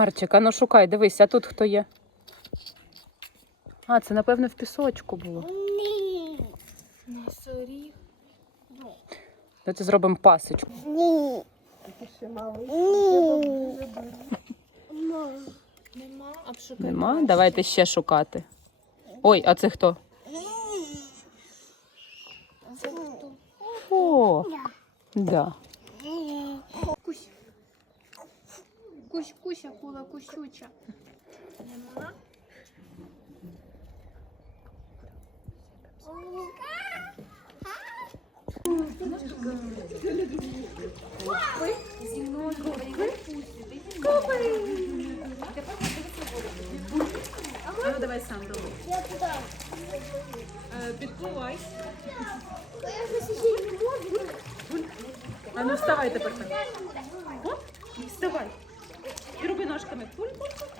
Марчик, а ну шукай, дивись, а тут хто є? А, це напевно в пісочку було. Носоріг. Давайте зробимо пасочку. Нема, а пшукай. Нема? Давайте ще шукати. Ой, а це хто? Це хто? О, да. Кусь, кусь, акула, кусюча. Нема. А ну давай сам роби. Підпливай. А ну вставай тепер так. О, вставай. Damit. Cool, cool.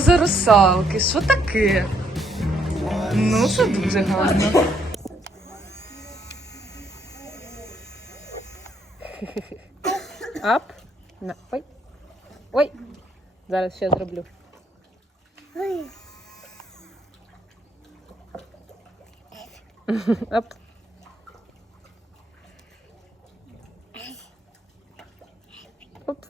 Що за русалки? Що таке? Ну, це дуже гарно. Ап. На. Ой. Ой. Зараз ще зроблю. Ап. Оп.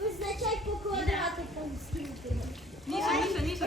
Визначай по квадратикам скільки. Міша, Міша, Міша,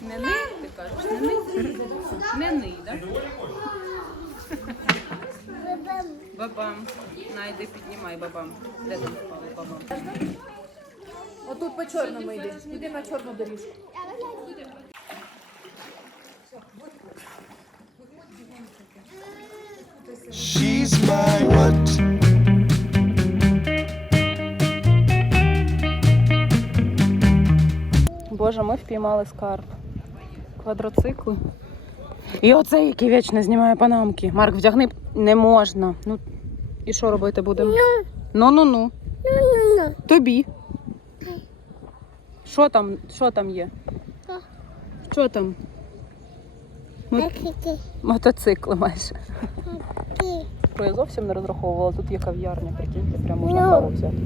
Не ний, ти кажеш, не ний. Не ний, так? Бабам. Найди, піднімай бабам. Де там впали бабам? Отут по чорному йди. Іди на чорну доріжку. Впіймали скарб. Квадроцикли. І оцей, який вічно знімає панамки. Марк, вдягни не можна. Ну, і що робити будемо? Ну, ну, ну. Тобі. Що там? Що там є? Що там? Мо- Мотоцикли майже. Про я зовсім не розраховувала. Тут є кав'ярня, прикиньте, прямо можна каву взяти.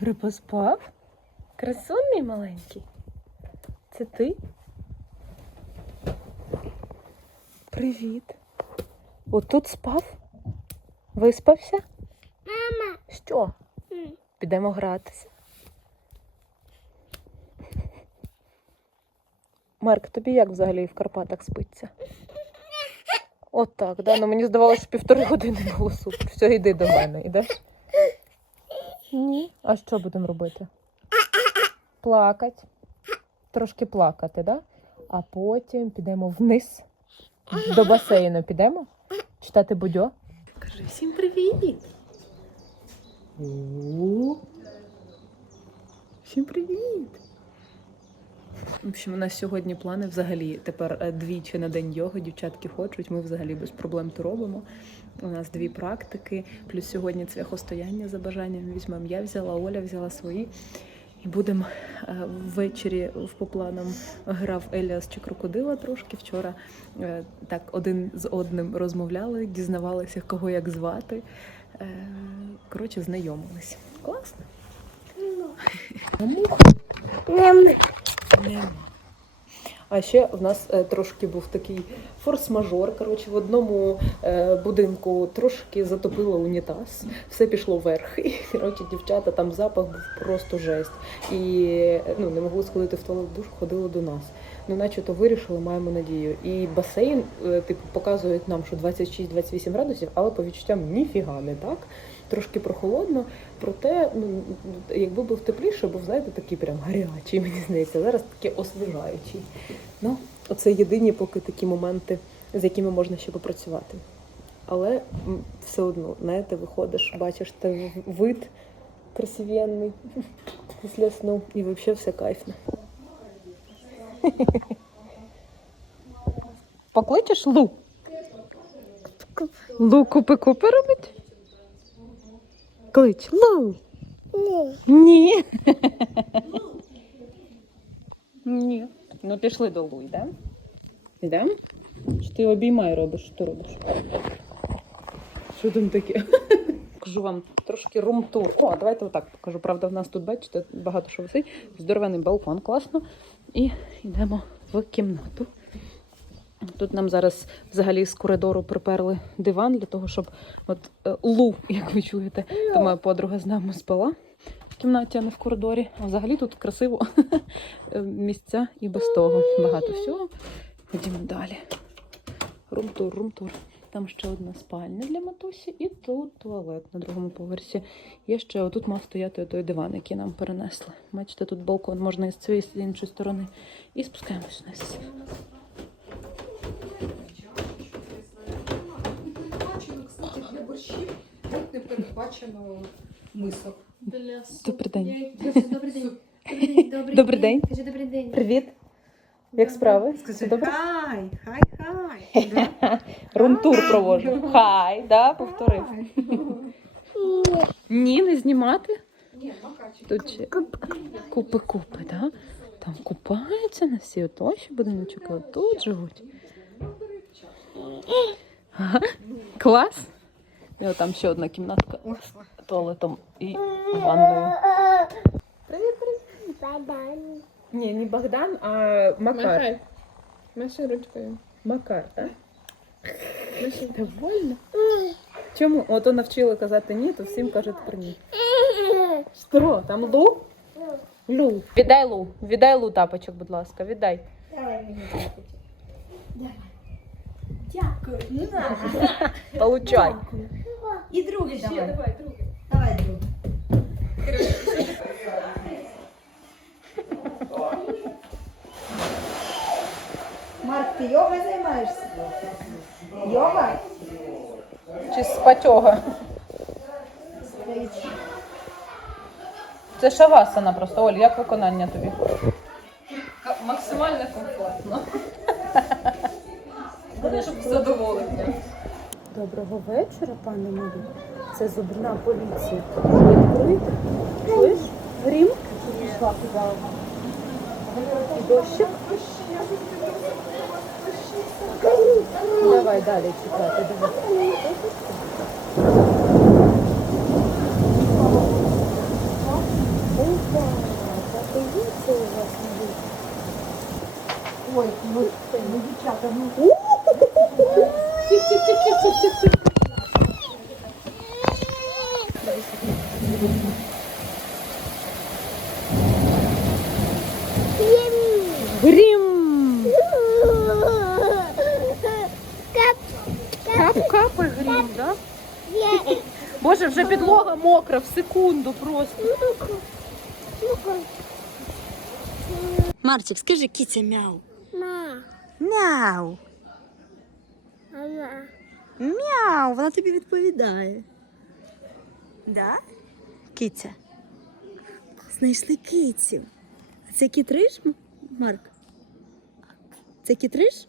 Добре поспав? Красун мій маленький. Це ти? Привіт. Отут спав? Виспався? Мама. Що? Підемо гратися. Марк, тобі як взагалі в Карпатах спиться? От так, да? Ну мені здавалося, що півтори години було супер. Все, йди до мене, ідеш? Ні. А що будемо робити? Плакать. трошки плакати, да? а потім підемо вниз до басейну. Підемо читати будьо. Кажи всім привіт! О, Всім привіт! В общем, у нас сьогодні плани взагалі тепер е, двічі на день йоги. Дівчатки хочуть. Ми взагалі без проблем то робимо. У нас дві практики, плюс сьогодні цвяхостояння за бажанням візьмемо. Я взяла, Оля взяла свої. І будемо е, ввечері в по планам грав Еліас чи крокодила трошки. Вчора е, так один з одним розмовляли, дізнавалися, кого як звати. Е, Коротше, знайомились. Класно. Нема. А ще в нас е, трошки був такий форс-мажор. Коротше, в одному е, будинку трошки затопило унітаз, все пішло вверх. І коротше, дівчата там запах був просто жесть. І ну, не могли сходити в туалет душ, ходили до нас. Ну, наче то вирішили, маємо надію. І басейн, е, типу, показують нам, що 26-28 градусів, але по відчуттям ніфіга не так. Трошки прохолодно, проте, ну, якби був тепліше, був, знаєте, такий прям гарячий, мені здається. Зараз такий освіжаючий. Ну, оце єдині поки такі моменти, з якими можна ще попрацювати. Але все одно, знаєте, виходиш, бачиш той вид красивенний після сну, і взагалі все кайфно. Покличеш Лу? Лу купи-купи робить? Клич Лу. Ні. Ні. Ну пішли до Лу, йдемо? Йдемо? Чи ти обіймай робиш? Що ти робиш? Що там таке? Покажу вам трошки рум-тур. О, давайте отак покажу. Правда, в нас тут, бачите, багато що висить. Здоровений балкон, класно. І йдемо в кімнату. Тут нам зараз взагалі з коридору приперли диван для того, щоб от е, Лу, як ви чуєте, то моя подруга з нами спала в кімнаті, а не в коридорі. А взагалі тут красиво Е, місця і без того багато всього. Йдемо далі. Рум-тур, рум-тур. Там ще одна спальня для матусі, і тут туалет на другому поверсі. Є ще отут мав стояти той диван, який нам перенесли. Бачите, тут балкон можна і з цієї з іншої сторони. І спускаємось вниз. передбачено, кстати, для борщів. Тут не передбачено мисок. Для Добрий день. Добрий день. Добрий, день. Кажи добрий день. Привіт. Як справи? Все Скажи, добре? хай, хай, хай. Рум-тур проводжу. Хай, да, повторив. Ні, не знімати. Ні. Тут ще купи-купи, да? Там купаються на всі, ото ще будиночок, а тут живуть. Ага. Клас. І от там ще одна кімнатка з туалетом і ванною. Привіт, привіт. Ні, не Богдан, а Макар. Маши ручкою. Макар, так? Довольно? Чому? Ото навчили казати ні, то всім каже тепер ні. Що, там Лу? Лу. Віддай Лу. Віддай Лу тапочок, будь ласка, віддай. Дякую. Получай. І другий давай. Давай, другий. Давай другий. Марк, ти йога займаєшся? Йога? Чи спатьога? Це шавасана просто, Оль, як виконання тобі? Максимально комфортно. Буде, щоб задоволення. Доброго вечора, пане Нові. Це зубна поліція. Відкрити. Чуєш? Грім? Пішла туди. І дощик. Давай далі чекати. Давай. Опа, у вас новий. Ой, ну, ну дівчата, ну. Грім! Грім, да? Боже, вже підлога мокра в секунду просто. Марчик, скажи кіця мяу. Ма. Мяу. Мяу, вона тобі відповідає. Да? Киця. Знайшли кицю. А це кітриш, Марк? Це кітриш?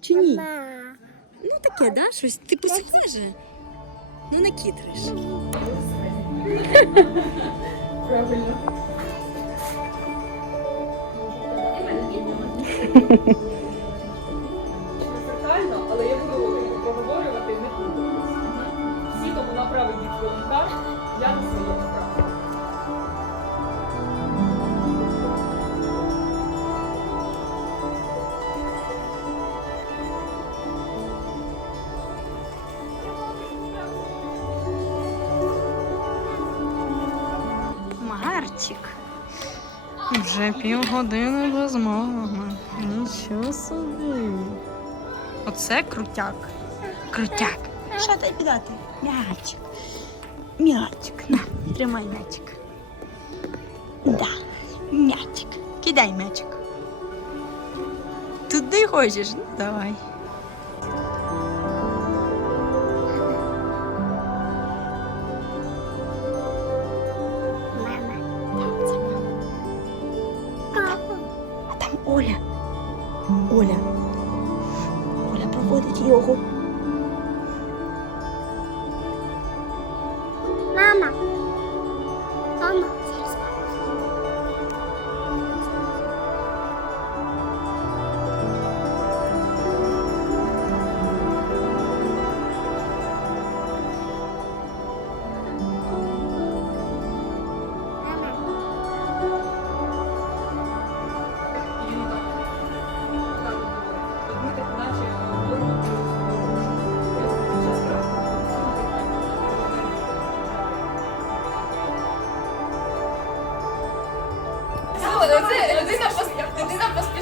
Чи ні? Мама. Ну таке, да? Щось типу схоже. Ну не кітриш. Правильно. Вже півгодини без мами. Нічого собі. Оце крутяк. Крутяк. Що тобі дати? М'ячик. М'ячик. На, тримай м'ячик. Да, м'ячик. Кидай м'ячик. Туди хочеш? Ну, давай.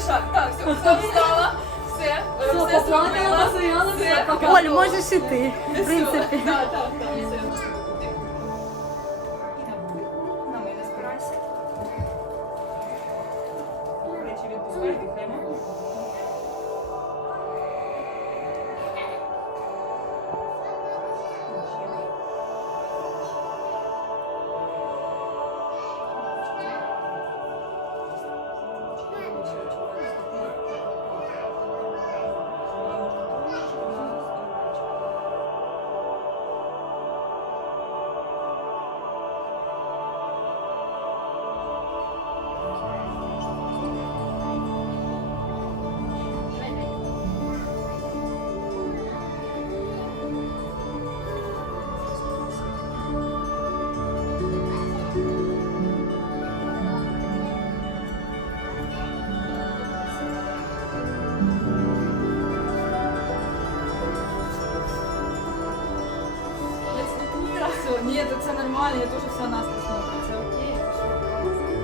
Людина. Так, все, все встала, все, все зробила, все. Оль, можеш і ти. В принципі. Так, так, так, все. Ні, то це нормально, я теж все нас посмотрю. Це окей, це що,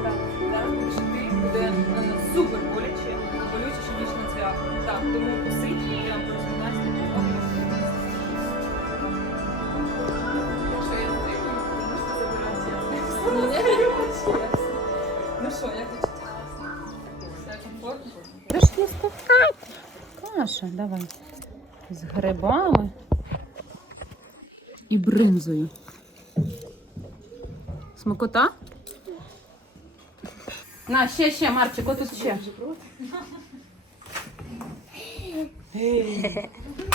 так, зараз будеш буде е, супер боляче, болючіше, ніж на цвях. Так, тому посидь, я Якщо я здивую, то можна забирати. Ні, ні, Ну що, як відчуття? Все комфортно? Пішли скакати. Каша, давай. З грибами і бринзою. Смакота? На, ще, ще, Марчик, отут ще.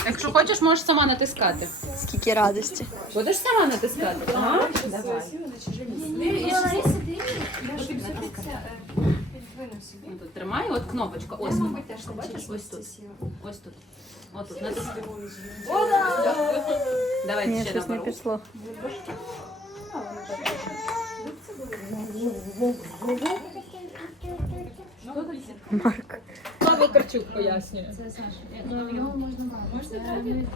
Якщо хочеш, можеш сама натискати. Скільки радості. Будеш сама натискати? А? Давай. Ну, Тут тримай, от кнопочка. Ось вона. Бачиш, ось тут. Ось тут. Ось тут. Натискай. Давай Ні, ще не наберу. пішло. Марк. Слава Карчук пояснює. Ну, його можна мало. Можна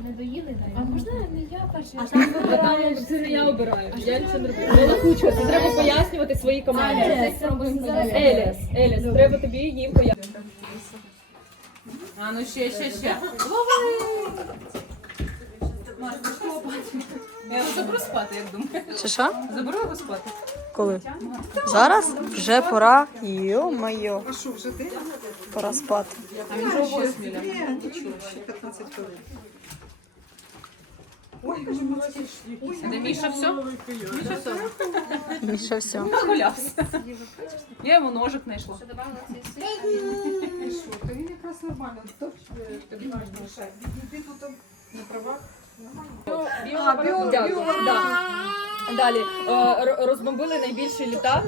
не доїли, дай. А можна не я перший? А там це не я обираю. Я нічого не роблю. Вона кучка, це треба пояснювати своїй команді. Еліас, Еліас, треба тобі їм пояснювати. А ну ще, ще, ще. Заберу спати, як думаю. Чи що? Заберу його спати. Коли? Зараз вже пора. Йо-моє. Пора спати. А він вже о восьмій. 15 хвилин. Де Міша все? Міша все. Міша все. Нагулявся. Я йому ножик знайшла. Та він якраз нормально. Тобі можна э, лише. Відійди тут на правах. Нормально. Далі. Розбомбили найбільший літак.